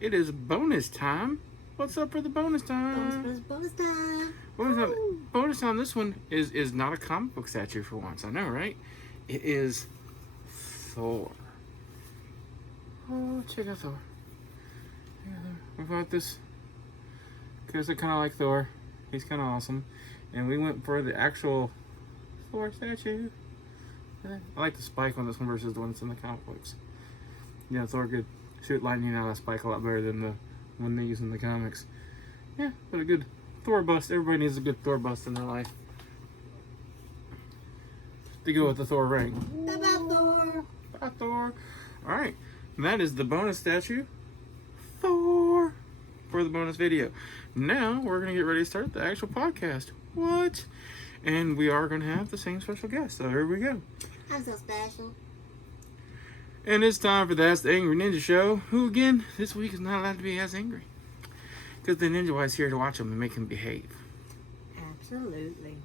It is bonus time. What's up for the bonus time? Bonus time. Bonus time. This one is not a comic book statue for once. I know, right? It is Thor. Oh, check out Thor. We bought this because I kind of like Thor. He's kind of awesome. And we went for the actual Thor statue. I like the spike on this one versus the one that's in the comic books. Yeah, Thor could shoot lightning out of that spike a lot better than the one they use in the comics. Yeah, but a good Thor bust. Everybody needs a good Thor bust in their life. To go with the Thor ring. About Thor. About Thor. Alright, that is the bonus statue. Thor. For the bonus video. Now, we're going to get ready to start the actual podcast. What? And we are going to have the same special guest. So here we go. I'm so special. And it's time for the Ask the Angry Ninja Show, who again, this week is not allowed to be as angry. Because the Ninja Wife's here to watch him and make him behave. Absolutely.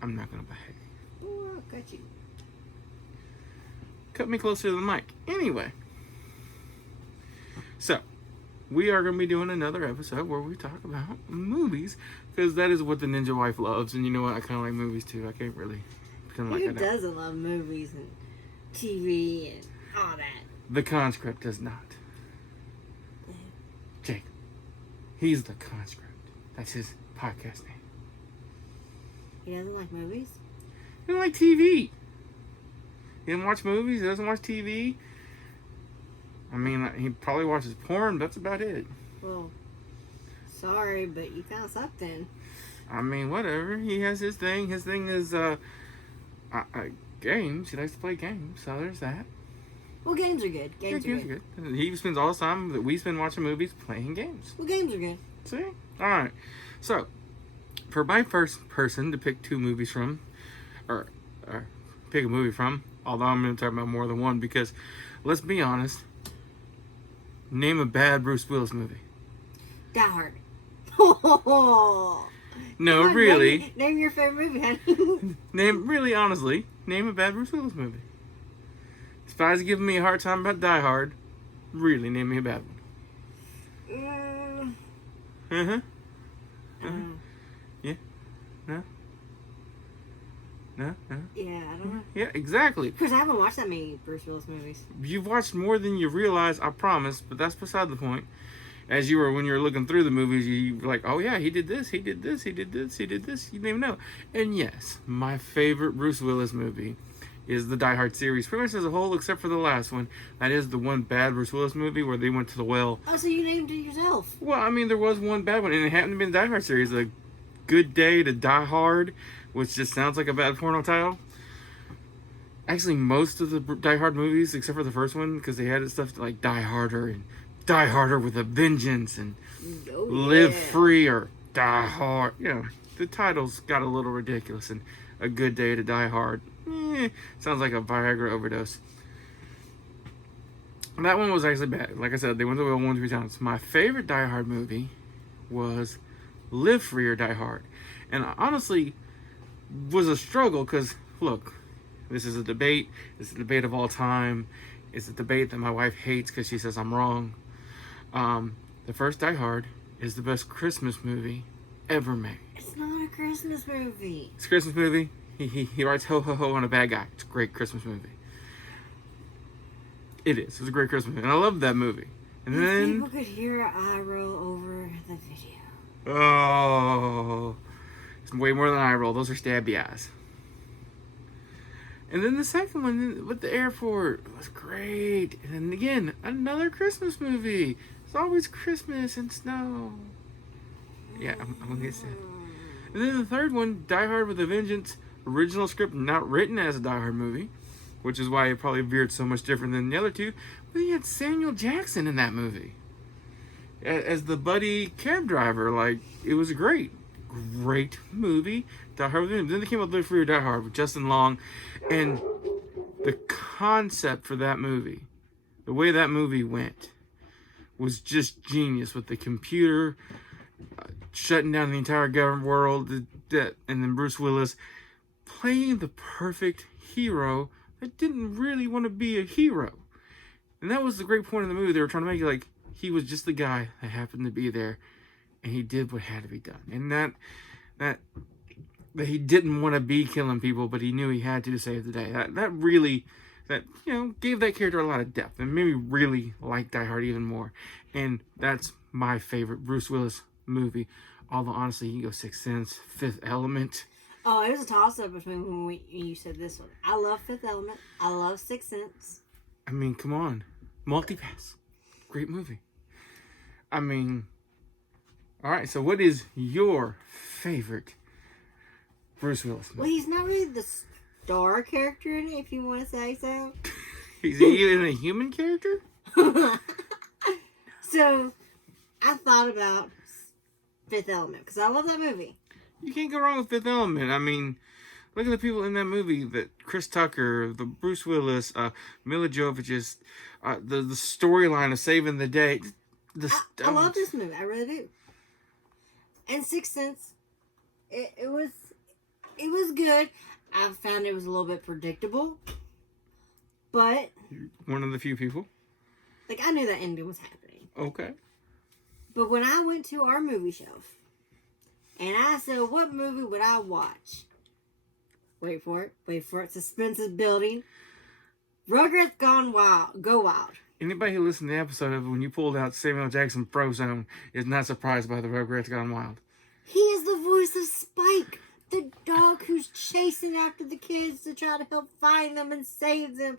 I'm not going to behave. Oh, I'll cut you. Cut me closer to the mic. Anyway. So, we are going to be doing another episode where we talk about movies. Because that is what the Ninja Wife loves. And you know what? I kind of like movies too. I can't really pretend like I Who don't. doesn't love movies and TV and all that? The conscript does not. Jake. He's the conscript. That's his podcast name. He doesn't like movies? He doesn't like TV. He doesn't watch movies. He doesn't watch TV. I mean, he probably watches porn. But that's about it. Well, sorry, but you kind of suck then. I mean, whatever. He has his thing. His thing is games. He likes to play games. So there's that. Well, games are good. Games are good. He spends all his time that we spend watching movies playing games. Well, games are good. See? Alright. So, for my first person to pick two movies from, or pick a movie from, although I'm going to talk about more than one because, let's be honest, name a bad Bruce Willis movie. Die Hard. No, Come on, really. Name your favorite movie, honey. Honestly, name a bad Bruce Willis movie. Spies giving me a hard time about Die Hard. Really, name me a bad one. Yeah. No. No. No. Yeah, I don't know. Yeah, exactly. Because I haven't watched that many Bruce Willis movies. You've watched more than you realize, I promise, but that's beside the point. As you were, when you were looking through the movies, you were like, oh yeah, he did this, he did this, he did this, he did this. You didn't even know. And yes, my favorite Bruce Willis movie is the Die Hard series, pretty much as a whole, except for the last one. That is the one bad Bruce Willis movie where they went to the well. Oh, so you named it yourself? Well, I mean, there was one bad one, and it happened to be the Die Hard series, A Good Day to Die Hard, which just sounds like a bad porno title. Actually, most of the Die Hard movies, except for the first one, because they had stuff like Die Harder and Die Harder with a Vengeance and Live Free or Die Hard. You know, the titles got a little ridiculous, and A Good Day to Die Hard, sounds like a Viagra overdose. That one was actually bad. Like I said, they went to the well 1 3 times. My favorite Die Hard movie was Live Free or Die Hard. And honestly, was a struggle because, look, this is a debate. It's a debate of all time. It's a debate that my wife hates because she says I'm wrong. The first Die Hard is the best Christmas movie ever made. It's not a Christmas movie. It's a Christmas movie. He writes ho ho ho on a bad guy. It's a great Christmas movie. It is. It's a great Christmas movie. And I love that movie. And if then people could hear an eye roll over the video. Oh, it's way more than eye roll. Those are stabby eyes. And then the second one with the airport was great. And then again, another Christmas movie. It's always Christmas and snow. Yeah, I'm gonna get sad. And then the third one, Die Hard with a Vengeance, original script not written as a Die Hard movie, which is why it probably veered so much different than the other two. But he had Samuel Jackson in that movie as the buddy cab driver. Like, it was a great movie. Die Hard with a Vengeance. Then they came out with Live Free or Die Hard with Justin Long, and the concept for that movie, the way that movie went, was just genius with the computer shutting down the entire government world, and then Bruce Willis playing the perfect hero that didn't really want to be a hero. And that was the great point of the movie. They were trying to make it like he was just the guy that happened to be there, and he did what had to be done. And that he didn't want to be killing people, but he knew he had to save the day. That really, gave that character a lot of depth and made me really like Die Hard even more. And that's my favorite Bruce Willis movie. Although honestly, you can go Sixth Sense, Fifth Element. Oh, it was a toss-up between when you said this one. I love Fifth Element. I love Sixth Sense. I mean, come on. Multipass. Great movie. I mean, alright, so what is your favorite Bruce Willis movie? Well, he's not really the star character in it, if you want to say so. Is he even a human character? So, I thought about Fifth Element, because I love that movie. You can't go wrong with Fifth Element. I mean, look at the people in that movie. That Chris Tucker, the Bruce Willis, Mila Jovovich, the storyline of saving the day. I love this movie. I really do. And Sixth Sense, it was good. I found it was a little bit predictable, but One of the few people. like I knew that ending was happening. Okay. But when I went to our movie shelf and I said, "What movie would I watch?" Wait for it. Suspense is building. Rugrats Gone Wild. Go Wild. Anybody who listened to the episode of when you pulled out Samuel Jackson Frozone is not surprised by the Rugrats Gone Wild. He is the voice of Spike, the dog who's chasing after the kids to try to help find them and save them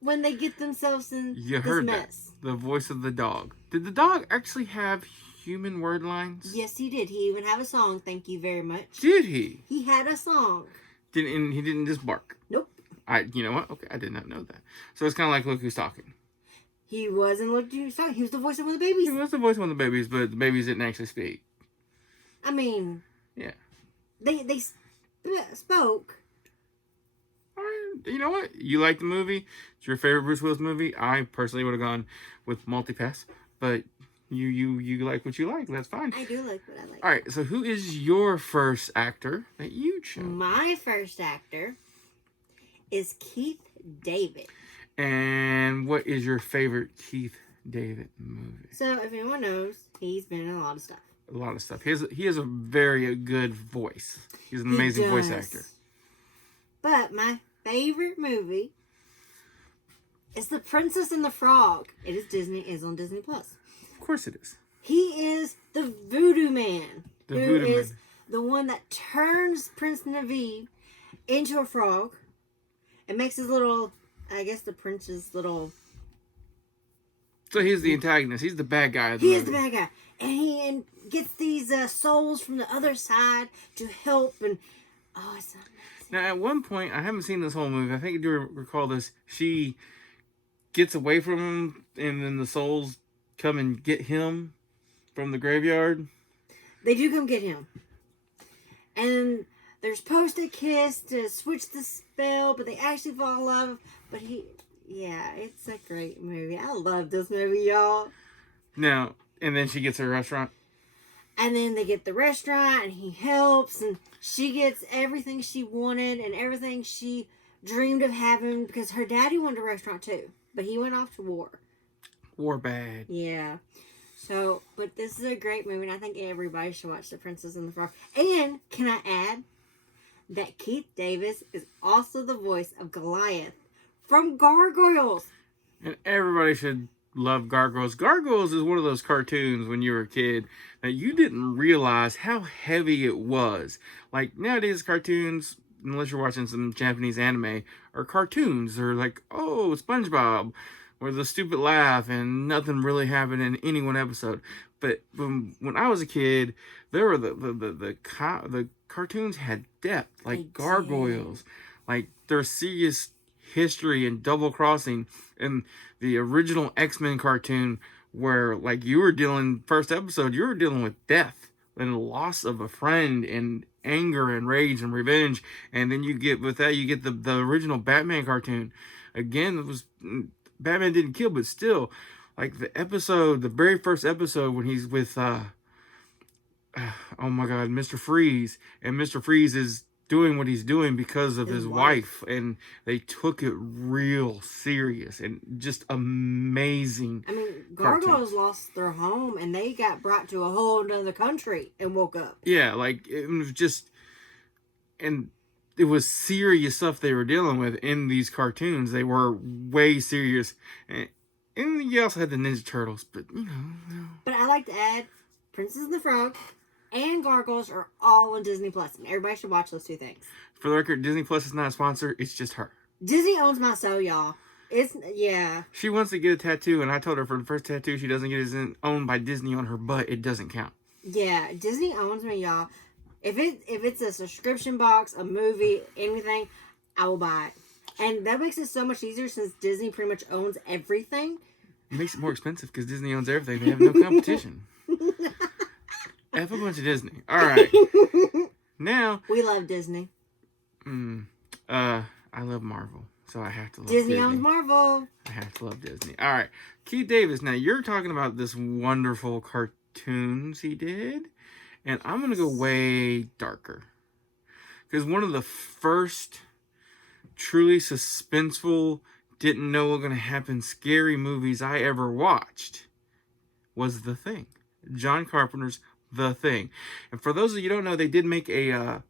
when they get themselves in You this heard mess. that. The voice of the dog. Did the dog actually have human word lines? Yes, he did. He even had a song. Thank you very much. Did he? He had a song. And he didn't just bark. Nope. You know what? Okay, I did not know that. So it's kind of like Look Who's Talking. He wasn't looking at song. He was the voice of one of the babies. He was the voice of one of the babies, but the babies didn't actually speak. I mean, Yeah. they spoke. All right, you know what? You like the movie. It's your favorite Bruce Willis movie. I personally would have gone with Multipass, but you like what you like. That's fine. I do like what I like. All right. So who is your first actor that you chose? My first actor is Keith David. And what is your favorite Keith David movie? So, if anyone knows, he's been in a lot of stuff. A lot of stuff. He has a very good voice. He's an He amazing voice does. actor. But my favorite movie is The Princess and the Frog. It is on Disney Plus. Of course it is. He is the voodoo man. The who voodoo is man. the one that turns Prince Naveed into a frog and makes his little, I guess the prince's little... So he's the antagonist. He's the bad guy of the He movie. is the bad guy. And he gets these souls from the other side to help. And oh, it's amazing. Now, at one point, I haven't seen this whole movie. I think I do recall this. She gets away from him, and then the souls come and get him from the graveyard. They do come get him. And they're supposed to kiss to switch the spell, but they actually fall in love. But yeah, it's a great movie. I love this movie, y'all. Now, and then she gets her restaurant. And then they get the restaurant, and he helps, and she gets everything she wanted and everything she dreamed of having because her daddy wanted a restaurant too, but he went off to war. War bad. Yeah. So, but this is a great movie, and I think everybody should watch The Princess and the Frog. And can I add that Keith Davis is also the voice of Goliath from Gargoyles? And everybody should love Gargoyles. Gargoyles is one of those cartoons when you were a kid that you didn't realize how heavy it was. Like nowadays cartoons, unless you're watching some Japanese anime, are cartoons. They're like, oh, SpongeBob, or the stupid laugh, and nothing really happened in any one episode. But when I was a kid, there were the cartoons had depth, like They did. Gargoyles, like there's serious history and double crossing. And the original X-Men cartoon, where like you were dealing with death and the loss of a friend and anger and rage and revenge, and then you get the original Batman cartoon. Again, it was Batman didn't kill, but still, like the very first episode when he's with oh my God, Mr. Freeze, and Mr. Freeze is doing what he's doing because of His his wife. wife, and they took it real serious and just amazing. I mean, Cartoons. gargoyles lost their home and they got brought to a whole other country and woke up. Yeah, like it was just, and it was serious stuff they were dealing with in these cartoons. They were way serious, and you also had the Ninja Turtles, but you know. But I like to add, Princess and the Frog and Gargoyles are all on Disney Plus, and everybody should watch those two things. For the record, Disney Plus is not a sponsor. It's just her. Disney owns my soul, y'all. Yeah. She wants to get a tattoo, and I told her for the first tattoo she doesn't get is owned by Disney on her butt. It doesn't count. Yeah, Disney owns me, y'all. If it's a subscription box, a movie, anything, I will buy it. And that makes it so much easier since Disney pretty much owns everything. It makes it more expensive because Disney owns everything. They have no competition. F a bunch of Disney. All right. Now. We love Disney. I love Marvel, so I have to love Disney Disney. owns Marvel. I have to love Disney. All right. Keith Davis, now you're talking about this wonderful cartoons he did, and I'm going to go way darker. Because one of the first truly suspenseful, didn't know what was going to happen, scary movies I ever watched was The Thing. John Carpenter's The Thing. And for those of you who don't know, they did make a,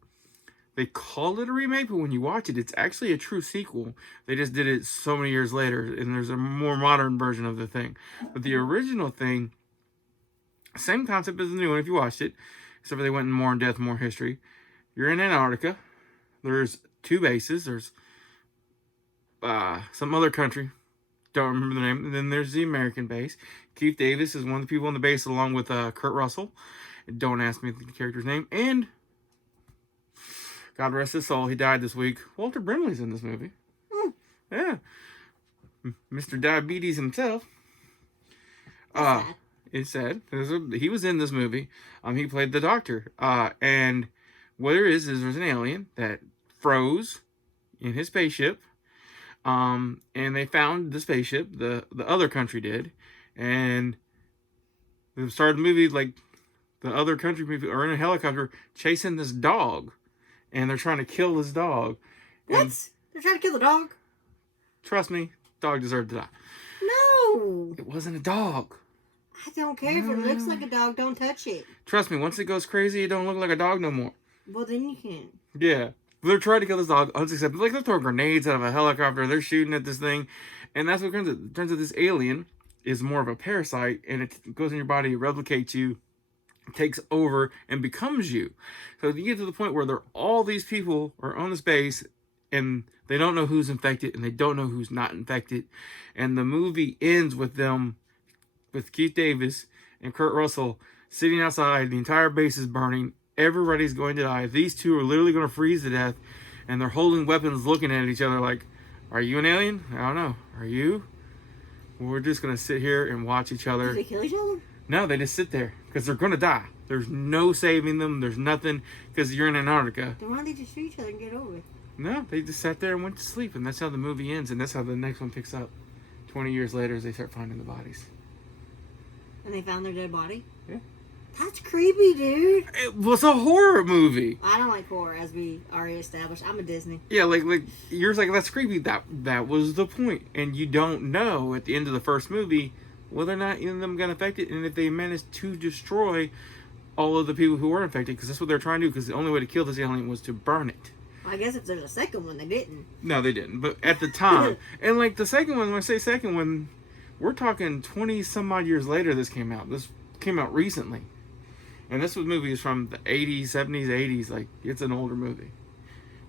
they called it a remake, but when you watch it, it's actually a true sequel. They just did it so many years later, and there's a more modern version of The Thing. But the original Thing, same concept as the new one if you watched it, except for they went in more in depth, more history. You're in Antarctica. There's 2 bases. There's some other country. Don't remember the name. And then there's the American base. Keith Davis is one of the people on the base along with Kurt Russell. Don't ask me the character's name. And God rest his soul, he died this week. Walter Brimley's in this movie. Yeah. Mr. Diabetes himself. It's sad. He was in this movie. He played the doctor. And what there is there's an alien that froze in his spaceship. And they found the spaceship. The other country did. And they started the movie like the other country people are in a helicopter chasing this dog. And they're trying to kill this dog. What? And They're trying to kill the dog? trust me, dog deserved to die. No. It wasn't a dog. I don't care if it looks like a dog. Don't touch it. Trust me, once it goes crazy, it don't look like a dog no more. Well, then you can. Yeah. They're trying to kill this dog unsuccessfully. Like, they're throwing grenades out of a helicopter. They're shooting at this thing. And that's what turns out. Turns out this alien is more of a parasite. And it goes in your body, it replicates you, takes over, and becomes you. So you get to the point where all these people are on this base, and they don't know who's infected, and they don't know who's not infected. And the movie ends with them, with Keith Davis and Kurt Russell sitting outside. The entire base is burning. Everybody's going to die. These two are literally going to freeze to death. And they're holding weapons, looking at each other like, are you an alien? I don't know. Are you? We're just going to sit here and watch each other. Did they kill each other? No, they just sit there because they're going to die. There's no saving them. There's nothing because you're in Antarctica. Then why don't they just shoot each other and get over it? No, they just sat there and went to sleep. And that's how the movie ends. And that's how the next one picks up. 20 years later as they start finding the bodies. And they found their dead body? Yeah. That's creepy, dude. It was a horror movie. I don't like horror, as we already established. I'm a Disney. Yeah, like you're like, that's creepy. That was the point. And you don't know at the end of the first movie whether or not any of them got infected, and if they managed to destroy all of the people who were infected, because that's what they're trying to do, because the only way to kill this alien was to burn it. Well, I guess if there's a second one, they didn't. No, they didn't. But at the time, and like the second one, when I say second one, we're talking 20 some odd years later this came out. This came out recently. And this movie is from the 80s, 70s, 80s. Like, it's an older movie.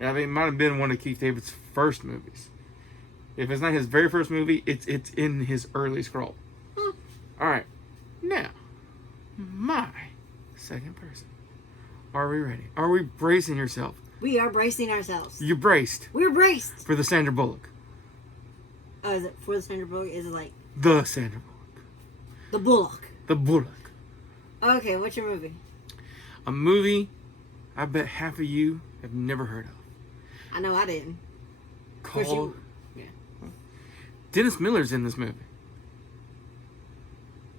And I think it might have been one of Keith David's first movies. If it's not his very first movie, it's in his early scroll. Alright. Now, my second person. Are we ready? Are we bracing yourself? We are bracing ourselves. You braced We're braced. for the Sandra Bullock. Oh, is it for the Sandra Bullock? Is it like The Sandra Bullock. the Bullock? The Bullock. Okay, what's your movie? A movie I bet half of you have never heard of. I know I didn't. course Called... Yeah. Dennis Miller's in this movie.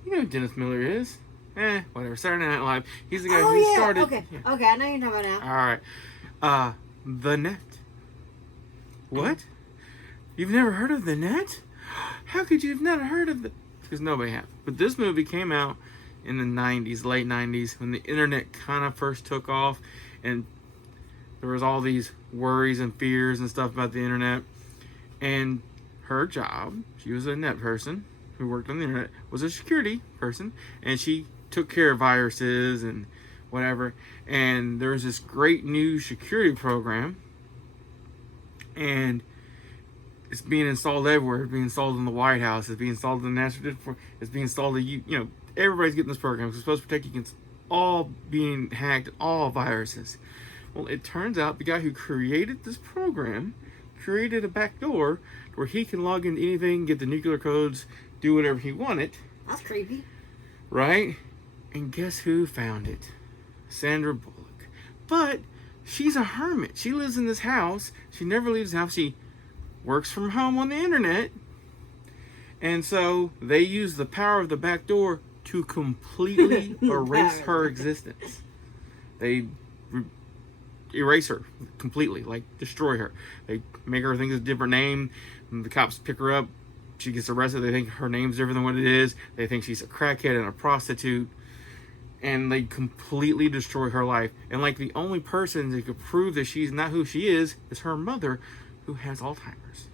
You know who Dennis Miller is. Whatever. Saturday Night Live. He's the guy who started... Okay. Okay, I know you're talking about now. Alright. The Net. What? You've never heard of The Net? How could you have never heard of the... Because nobody has. But this movie came out in the 90s, late 90s, when the internet kind of first took off. And there was all these worries and fears and stuff about the internet. And her job, she was a net person who worked on the internet, was a security person. And she took care of viruses and whatever. And there was this great new security program. And it's being installed everywhere. It's being installed in the White House. It's being installed in the National... It's being installed in... everybody's getting this program. It's supposed to protect you against all being hacked, all viruses. Well, it turns out the guy who created this program created a backdoor where he can log into anything, get the nuclear codes, do whatever he wanted. That's creepy. Right? And guess who found it? Sandra Bullock. But she's a hermit. She lives in this house. She never leaves the house. She works from home on the internet. And so they use the power of the back door to completely erase her existence. They erase her completely, like destroy her. They make her think it's a different name. And the cops pick her up. She gets arrested. They think her name's different than what it is. They think she's a crackhead and a prostitute. And they completely destroy her life. And like the only person that could prove that she's not who she is her mother, who has Alzheimer's.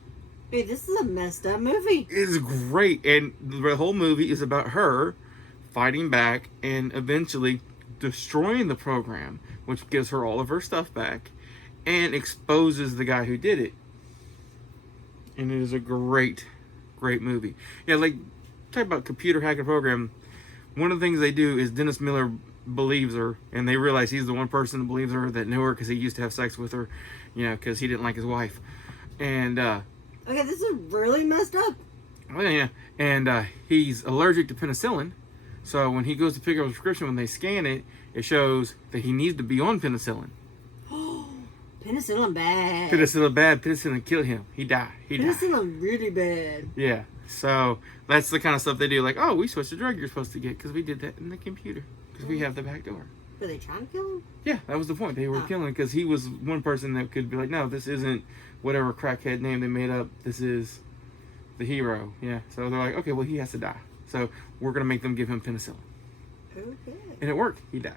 Hey, this is a messed up movie. It's great. And the whole movie is about her fighting back and eventually destroying the program, which gives her all of her stuff back and exposes the guy who did it. And it is a great, great movie. Yeah, like, talk about computer hacking program. One of the things they do is Dennis Miller believes her, and they realize he's the one person that believes her that knew her because he used to have sex with her, because he didn't like his wife. And, okay, this is really messed up. oh yeah, and he's allergic to penicillin. So when he goes to pick up a prescription, when they scan it, it shows that he needs to be on penicillin. Penicillin bad. Penicillin bad. Penicillin killed him. He died. Penicillin really bad. Yeah. So that's the kind of stuff they do. Like, oh, we switched the drug you're supposed to get because we did that in the computer because we have the back door. Were they trying to kill him? Yeah, that was the point. They were killing him because he was one person that could be like, no, this isn't whatever crackhead name they made up. This is the hero. Yeah. So they're like, okay, well, he has to die. So we're going to make them give him penicillin. Okay. And it worked. He died.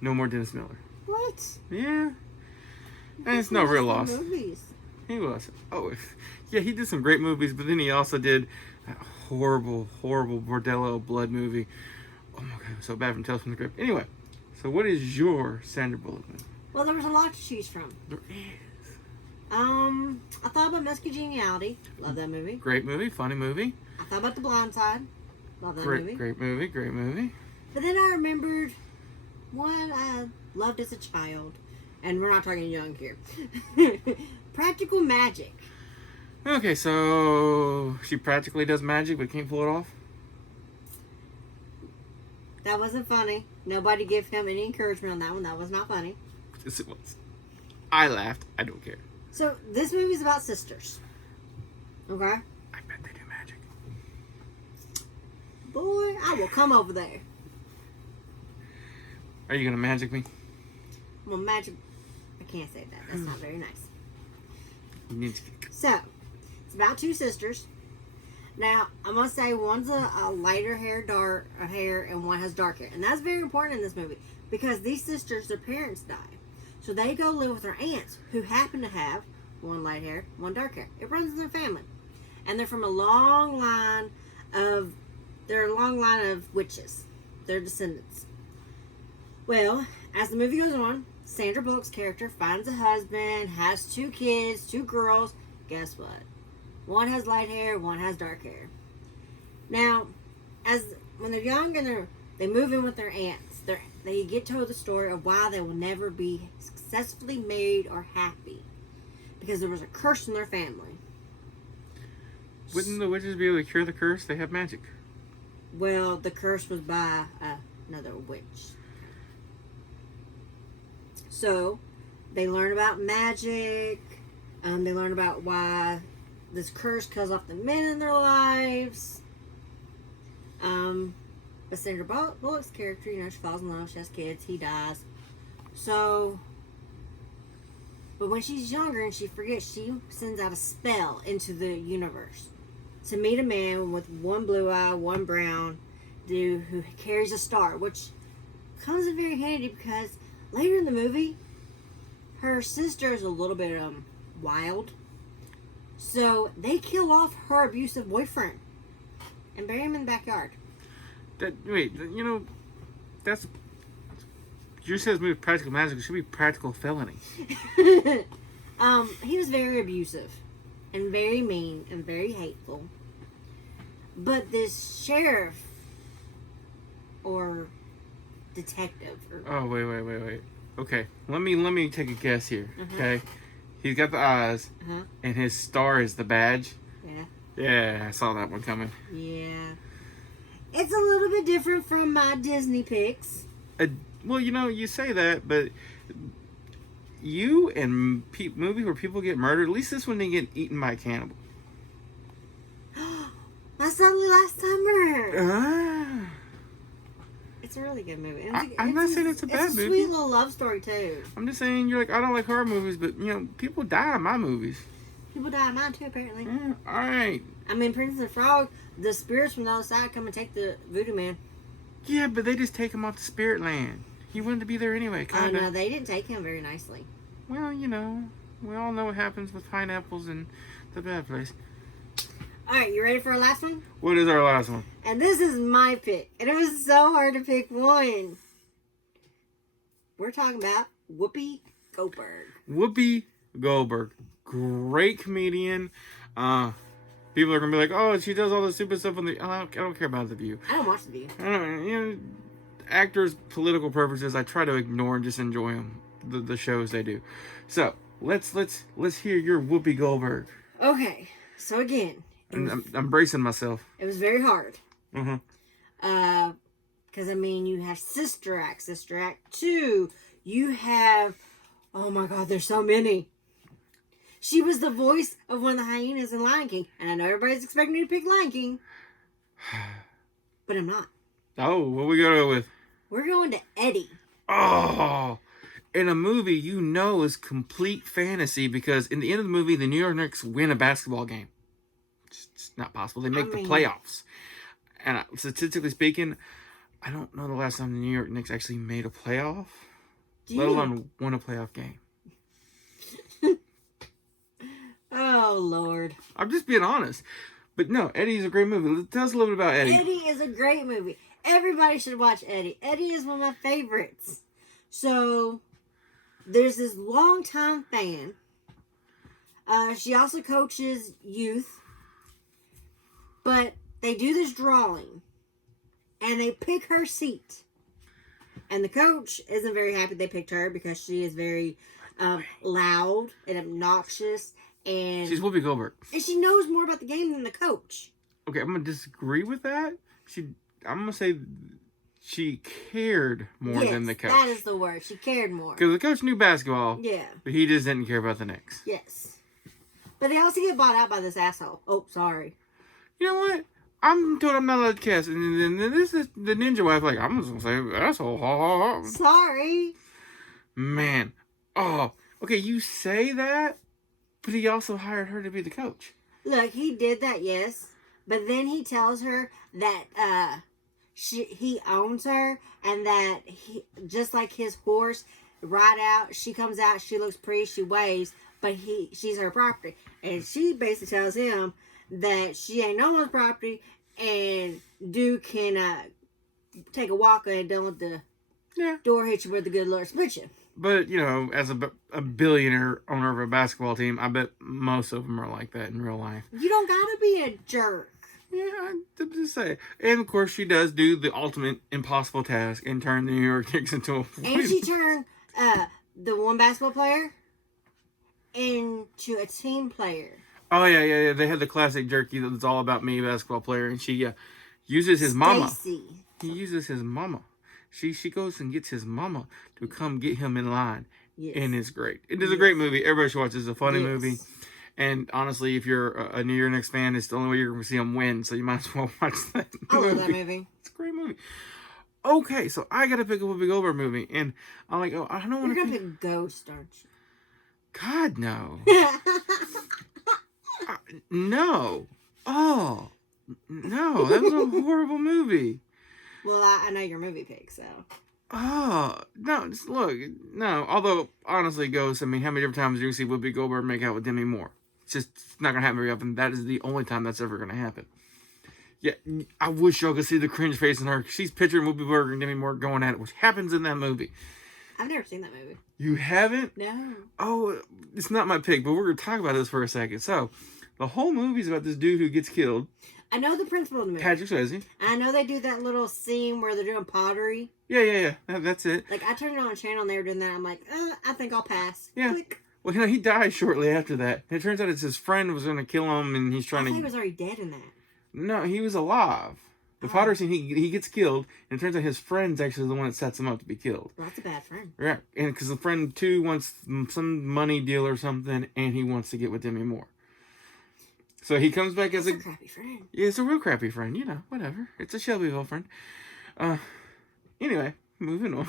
No more Dennis Miller. What? Yeah. And it's no real loss. Movies. He was. Oh, yeah, he did some great movies, but then he also did that horrible, horrible Bordello blood movie. Oh my God, so bad from Tales from the Crypt. Anyway, so what is your Sandra Bullock movie? Well, there was a lot to choose from. There is. I thought about Miss Congeniality. Love that movie. Great movie, funny movie. I thought about The Blind Side. Love that movie. Great movie, great movie. But then I remembered one I loved as a child. And we're not talking young here. Practical Magic. Okay, so she practically does magic but can't pull it off? That wasn't funny. Nobody gave him any encouragement on that one. That was not funny. Yes, it was. I laughed. I don't care. So, this movie's about sisters. Okay? I bet they do magic. Boy, I will come over there. Are you going to magic me? I'm gonna magic... I can't say that. That's not very nice. You need to... So, it's about two sisters. Now, I'm gonna say one's a lighter hair, and one has dark hair. And that's very important in this movie. Because these sisters, their parents die. So they go live with their aunts, who happen to have one light hair, one dark hair. It runs in their family. And they're from a long line of... They're a long line of witches. They're descendants. Well, as the movie goes on, Sandra Bullock's character finds a husband, has 2 kids, 2 girls. Guess what? One has light hair, one has dark hair. Now, when they're young and they move in with their aunts, they get told the story of why they will never be successfully married or happy. Because there was a curse in their family. Wouldn't the witches be able to cure the curse? They have magic. Well, the curse was by another witch. So, they learn about magic. They learn about why this curse kills off the men in their lives. But Sandra Bullock's character, she falls in love, she has kids, he dies. So, But when she's younger and she forgets, she sends out a spell into the universe to meet a man with one blue eye, one brown dude who carries a star, which comes in very handy because later in the movie, her sister is a little bit wild. So they kill off her abusive boyfriend and bury him in the backyard. That's you said this movie practical magic. It should be practical felony. He was very abusive and very mean and very hateful. But this sheriff or detective Oh, wait. Okay, let me take a guess here. Okay, he's got the eyes, and his star is the badge. Yeah. Yeah, I saw that one coming. Yeah. It's a little bit different from my Disney picks. Well, you say that, but you and movies where people get murdered, at least this one didn't get eaten by a cannibal. That's not the last time. Ah. It's a really good movie. I'm not saying it's a bad movie. It's a sweet little love story, too. I'm just saying, you're like, I don't like horror movies, but, people die in my movies. People die in mine, too, apparently. Yeah, all right. I mean, Princess and the Frog, the spirits from the other side come and take the voodoo man. Yeah, but they just take him off to Spirit Land. He wanted to be there anyway, kind of. Oh, no, they didn't take him very nicely. Well, we all know what happens with pineapples in the bad place. All right, you ready for our last one? What is our last one? And this is my pick. And it was so hard to pick one. We're talking about Whoopi Goldberg. Whoopi Goldberg. Great comedian. People are going to be like, oh, she does all the stupid stuff on the... I don't care about The View. I don't watch The View. I don't, actors' political purposes, I try to ignore and just enjoy them, the shows they do. So, let's hear your Whoopi Goldberg. Okay, so again... I'm bracing myself. It was very hard. Mm-hmm. Because, you have Sister Act, Sister Act 2. You have... Oh my God, there's so many. She was the voice of one of the hyenas in Lion King. And I know everybody's expecting me to pick Lion King. But I'm not. Oh, what we go with? We're going to Eddie. Oh, in a movie is complete fantasy because in the end of the movie, the New York Knicks win a basketball game. It's not possible. They make the playoffs. And statistically speaking, I don't know the last time the New York Knicks actually made a playoff, let alone won a playoff game. Oh, Lord. I'm just being honest. But no, Eddie's a great movie. Tell us a little bit about Eddie. Eddie is a great movie. Everybody should watch Eddie. Eddie is one of my favorites. So, there's this longtime fan. She also coaches youth. But they do this drawing. And they pick her seat. And the coach isn't very happy they picked her because she is very loud and obnoxious. And she's Whoopi Goldberg. And she knows more about the game than the coach. Okay, I'm going to disagree with that. I'm going to say she cared more than the coach. That is the word. She cared more. Because the coach knew basketball. Yeah. But he just didn't care about the Knicks. Yes. But they also get bought out by this asshole. Oh, sorry. You know what? I'm told I'm not allowed to cast. And then this is the ninja wife. Like, I'm just going to say asshole. Ha, ha, ha. Sorry. Man. Oh. Okay, you say that. But he also hired her to be the coach. Look, he did that, yes. But then he tells her that he owns her and that he, just like his horse, ride out, she comes out, she looks pretty, she waves, but she's her property. And she basically tells him that she ain't no one's property and Duke can take a walk and don't let the door hit you where the good Lord split you. But, as a billionaire owner of a basketball team, I bet most of them are like that in real life. You don't gotta be a jerk. Yeah, I'm just saying. And, of course, she does do the ultimate impossible task and turn the New York Knicks into a... And she turned the one basketball player into a team player. Oh, yeah. They had the classic jerky that's all about me basketball player, and she uses his mama. Stacy. He uses his mama. She goes and gets his mama to come get him in line. Yes. And it's great. It is a great movie. Everybody should watch it. It's a funny movie. And honestly, if you're a New York Knicks fan, it's the only way you're going to see them win. So you might as well watch that movie. I love that movie. It's a great movie. Okay, so I got to pick a Whoopi Goldberg movie. And I'm like, I don't want to... You're going to pick Ghost, aren't you? God, no. No. Oh, no. That was a horrible movie. Well, I know your movie pick, so. Oh, no. Just look. No. Although, honestly, Ghost, I mean, how many different times do you see Whoopi Goldberg make out with Demi Moore? It's not going to happen very often. That is the only time that's ever going to happen. Yeah, I wish y'all could see the cringe face in her. She's picturing Whoopi Goldberg and Demi Moore going at it, which happens in that movie. I've never seen that movie. You haven't? No. Oh, it's not my pick, but we're going to talk about this for a second. So, the whole movie's about this dude who gets killed. I know the principal of the movie. Patrick Swayze. I know they do that little scene where they're doing pottery. Yeah. That's it. Like, I turned it on a channel and they were doing that. I'm like, I think I'll pass. Yeah. Click. Well, he dies shortly after that. And it turns out it's his friend was going to kill him, and he's trying I thought to... he was already dead in that. No, he was alive. The pottery scene, he gets killed, and it turns out his friend's actually the one that sets him up to be killed. Well, that's a bad friend. Right, and because the friend, too, wants some money deal or something, and he wants to get with Demi Moore. So he comes back as a crappy friend. Yeah, it's a real crappy friend, you know, whatever. It's a Shelbyville friend. Anyway, moving on.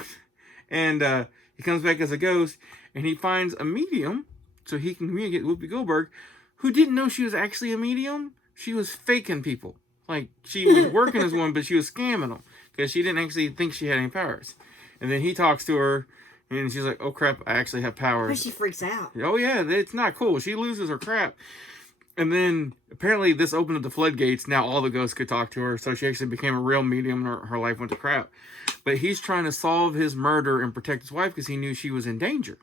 And he comes back as a ghost, and he finds a medium, so he can communicate with Whoopi Goldberg, who didn't know she was actually a medium. She was faking people. Like, she was working as one, but she was scamming them, because she didn't actually think she had any powers. And then he talks to her, and she's like, oh crap, I actually have powers. But she freaks out. Oh yeah, it's not cool. She loses her crap. And then, apparently, this opened up the floodgates. Now all the ghosts could talk to her, so she actually became a real medium, and her life went to crap. But he's trying to solve his murder and protect his wife, because he knew she was in danger.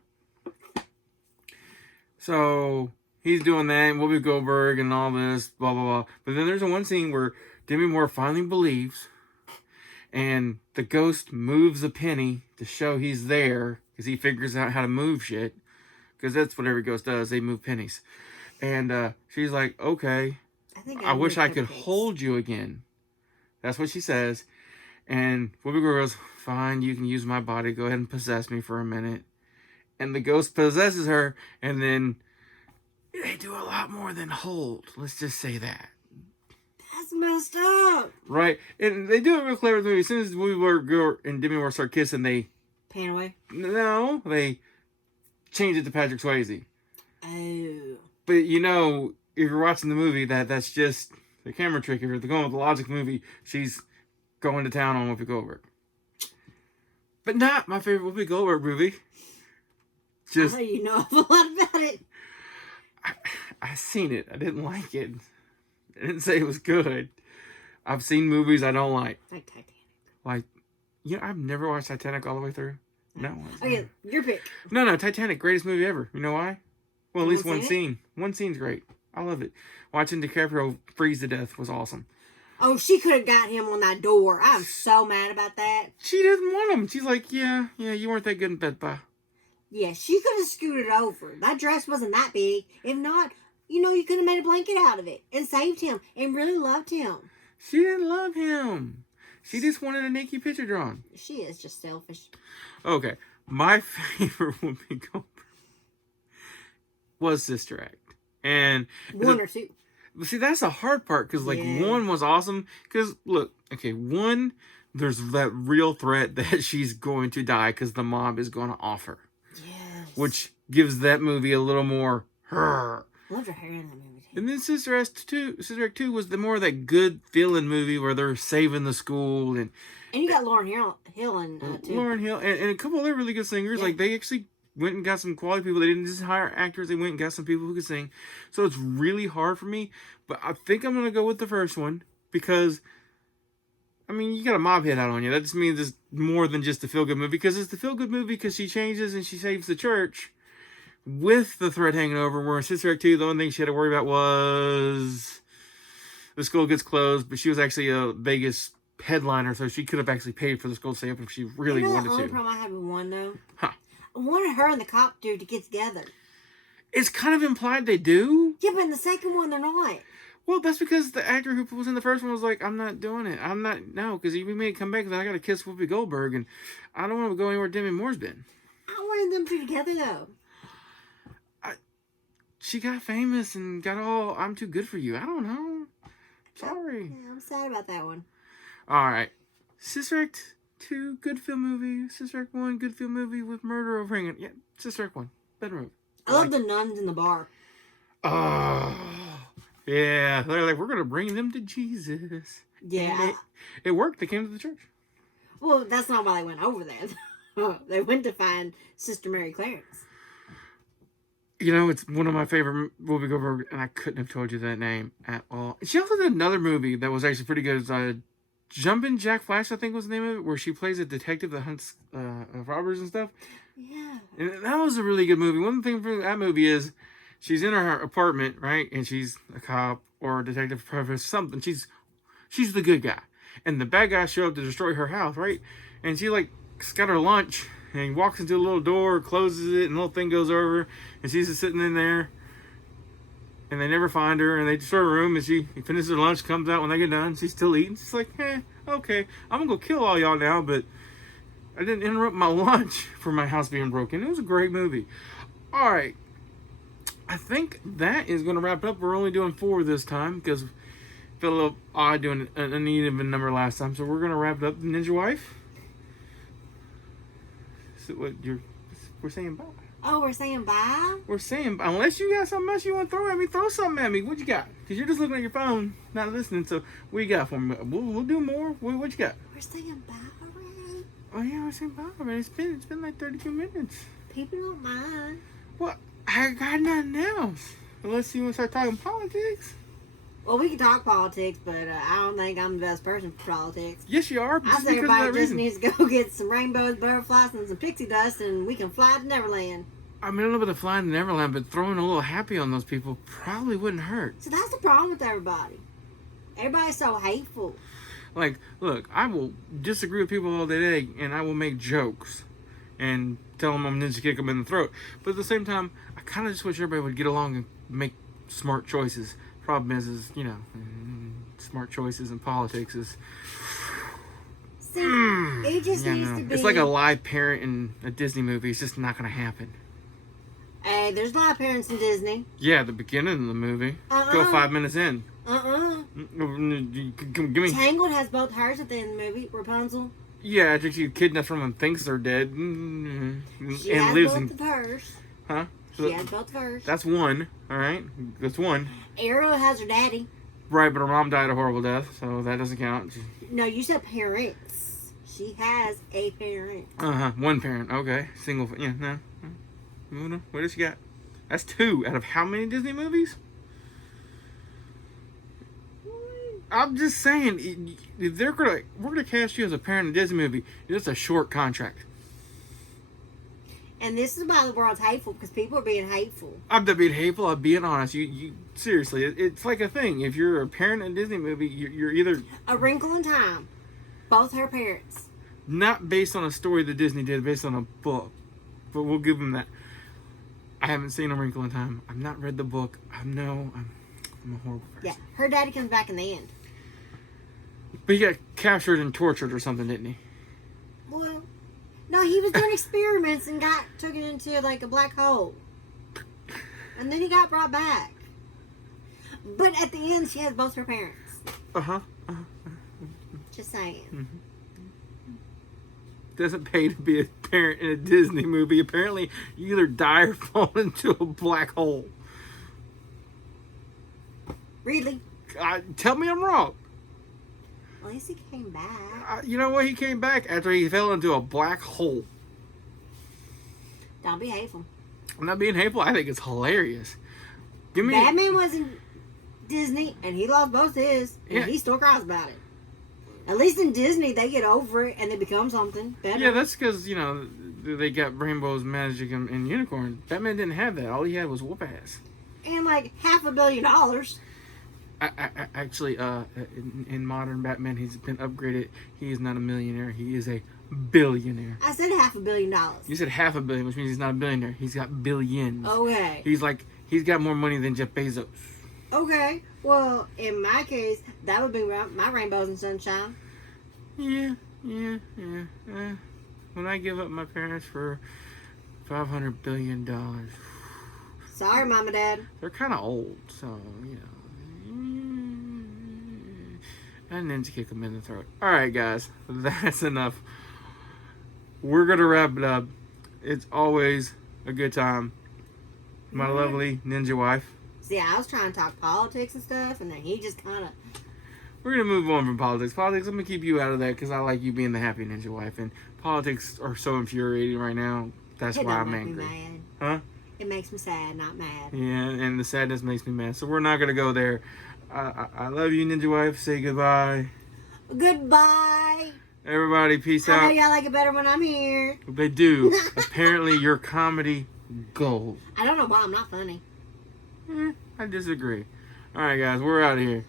So... he's doing that, and Whoopi Goldberg, and all this, blah, blah, blah. But then there's one scene where Demi Moore finally believes, and the ghost moves a penny to show he's there, because he figures out how to move shit. Because that's what every ghost does, they move pennies. And she's like, okay, I wish I could hold you again. That's what she says. And Whoopi Goldberg goes, fine, you can use my body, go ahead and possess me for a minute. And the ghost possesses her, and then... they do a lot more than hold. Let's just say that. That's messed up. Right. And they do it real clever. As soon as Whoopi and Demi Moore start kissing, they... pan away? No. They change it to Patrick Swayze. Oh. But, you know, if you're watching the movie, that's just the camera trick. If you're going with the logic movie, she's going to town on Whoopi Goldberg. But not my favorite Whoopi Goldberg movie. Just... oh, you know a lot about it. I seen it. I didn't like it. I didn't say it was good. I've seen movies I don't like. Like Titanic. Like, you know, I've never watched Titanic all the way through. No. Okay, your pick. No, Titanic, greatest movie ever. You know why? Well, at least one seen scene. One scene's great. I love it. Watching DiCaprio freeze to death was awesome. Oh, she could have got him on that door. I'm so mad about that. She didn't want him. She's like, yeah, you weren't that good in bed, bye. Yeah, she could have scooted over. That dress wasn't that big. If not, you know, you could have made a blanket out of it and saved him and really loved him. She didn't love him. She just wanted a naked picture drawn. She is just selfish. Okay, my favorite Whoopi Goldberg was Sister Act. And one or two. See, that's the hard part, because, like, one was awesome. Because, look, okay, one, there's that real threat that she's going to die because the mob is going to off her. Yes. Which gives that movie a little more her. I loved her hair in that movie, too. And then Sister Act 2 was the more of that good feeling movie where they're saving the school. And you got Lauryn Hill in too. Lauryn Hill and a couple other really good singers. Yeah. Like, they actually went and got some quality people. They didn't just hire actors. They went and got some people who could sing. So it's really hard for me. But I think I'm going to go with the first one. Because, I mean, you got a mob hit out on you. That just means it's more than just a feel-good movie. Because it's the feel-good movie because she changes and she saves the church with the threat hanging over. Where in Sister Act 2, the only thing she had to worry about was the school gets closed. But she was actually a Vegas headliner. So she could have actually paid for the school to stay up if she really wanted to. The only problem I had with one, though? Huh. I wanted her and the cop dude to get together. It's kind of implied they do. Yeah, but in the second one, they're not. Well, that's because the actor who was in the first one was like, I'm not doing it. No, because if you may come back, then I got to kiss Whoopi Goldberg, and I don't want to go anywhere Demi Moore's been. I wanted them two together, though. She got famous and got all, I'm too good for you. I don't know. Sorry. Yeah, I'm sad about that one. All right. Sister Act 2, good film movie. Sister Act 1, good film movie with murder over hanging. Yeah, Sister Act 1, better movie. I love the nuns in the bar. Oh, yeah. They're like, we're going to bring them to Jesus. Yeah. It worked. They came to the church. Well, that's not why they went over there. They went to find Sister Mary Clarence. You know, it's one of my favorite moviegoers, and I couldn't have told you that name at all. She also did another movie that was actually pretty good. It's, Jumpin' Jack Flash, I think was the name of it, where she plays a detective that hunts robbers and stuff. Yeah. And that was a really good movie. One thing for that movie is she's in her apartment, right? And she's a cop or a detective or something. She's the good guy. And the bad guys show up to destroy her house, right? And she, like, got her lunch and walks into a little door, closes it, and the little thing goes over. And she's just sitting in there. And they never find her. And they destroy her room. And she finishes her lunch, comes out when they get done. She's still eating. She's like, okay. I'm going to go kill all y'all now, but I didn't interrupt my lunch for my house being broken. It was a great movie. All right. I think that is going to wrap it up. We're only doing 4 this time because I felt a little odd doing an uneven number last time. So we're going to wrap it up. Ninja Wife? So what we're saying bye. Oh, we're saying bye? We're saying, unless you got something else you want to throw at me, throw something at me. What you got? Because you're just looking at your phone, not listening. So what you got for me? We'll do more. What you got? We're saying bye already? Oh, yeah, we're saying bye already. It's been like 32 minutes. People don't mind. Well, I got nothing else. Unless you want to start talking politics. Well, we can talk politics, but I don't think I'm the best person for politics. Yes, you are. I Just think because of that everybody just reason. needs to go get some rainbows, butterflies, and some pixie dust, and we can fly to Neverland. I mean, I don't know about the flying to Neverland, but throwing a little happy on those people probably wouldn't hurt. So that's the problem with everybody. Everybody's so hateful. Like, look, I will disagree with people all day, and I will make jokes and tell them I'm ninja kick them in the throat. But at the same time, I kind of just wish everybody would get along and make smart choices. Problem is you know, smart choices in politics is. See, it just Yeah, needs no. to be. It's like a live parent in a Disney movie. It's just not going to happen. Hey, there's live parents in Disney. Yeah, the beginning of the movie. Go 5 minutes in. Give me. Tangled has both hers at the end of the movie. Rapunzel. Yeah, after she kidnaps someone and thinks they're dead. And She has lives both in. of hers. Huh? She has both of hers. That's one. Alright? That's one. Ariel has her daddy. Right, but her mom died a horrible death, so that doesn't count. No, you said parents. She has a parent. One parent. Okay. Single. Yeah, no. Moving on. What does she got? That's 2 out of how many Disney movies? I'm just saying, if we're gonna cast you as a parent in a Disney movie, it's a short contract. And this is why the world's hateful, because people are being hateful. I'm not being hateful. I'm being honest. You seriously, it's like a thing. If you're a parent in a Disney movie, you're either A Wrinkle in Time. Both her parents. not based on a story that Disney did, based on a book. But we'll give them that. I haven't seen A Wrinkle in Time. I've not read the book. I'm a horrible person. Yeah, her daddy comes back in the end. But he got captured and tortured or something, didn't he? Well, no, he was doing experiments and got taken into like a black hole. And then he got brought back. But at the end, she has both her parents. Uh-huh. Just saying. Doesn't pay to be a parent in a Disney movie. Apparently, you either die or fall into a black hole. Really? Tell me I'm wrong. At least he came back. You know what? He came back after he fell into a black hole. Don't be hateful. I'm not being hateful. I think it's hilarious. Give me. Batman was in Disney, and he lost both his, and Yeah. he still cries about it. At least in Disney, they get over it, and they become something better. Yeah, that's because, you know, they got rainbows, magic, and unicorns. Batman didn't have that. All he had was whoop ass. And like $500 million. Actually, in modern Batman, he's been upgraded. He is not a millionaire. He is a billionaire. I said $500 million. You said $500 million, which means he's not a billionaire. He's got billions. Okay. He's got more money than Jeff Bezos. Okay. Well, in my case, that would be my rainbows and sunshine. Yeah. When I give up my parents for $500 billion, Sorry, Mom and Dad. they're kind of old, so, you know. And then to kick them in the throat. Alright, guys. That's enough. We're going to wrap it up. It's always a good time. My lovely ninja wife. See, I was trying to talk politics and stuff, and then he just kind of... We're going to move on from politics. Politics, I'm going to keep you out of that because I like you being the happy ninja wife. And politics are so infuriating right now. That's why I'm angry. Mad. Huh? It makes me sad, not mad. Yeah, and the sadness makes me mad. So we're not going to go there. I love you, ninja wife. Say goodbye. Goodbye. Everybody, peace I know out. y'all like it better when I'm here. They do. Apparently, you're comedy gold. I don't know why I'm not funny. I disagree. All right, guys, we're out of here.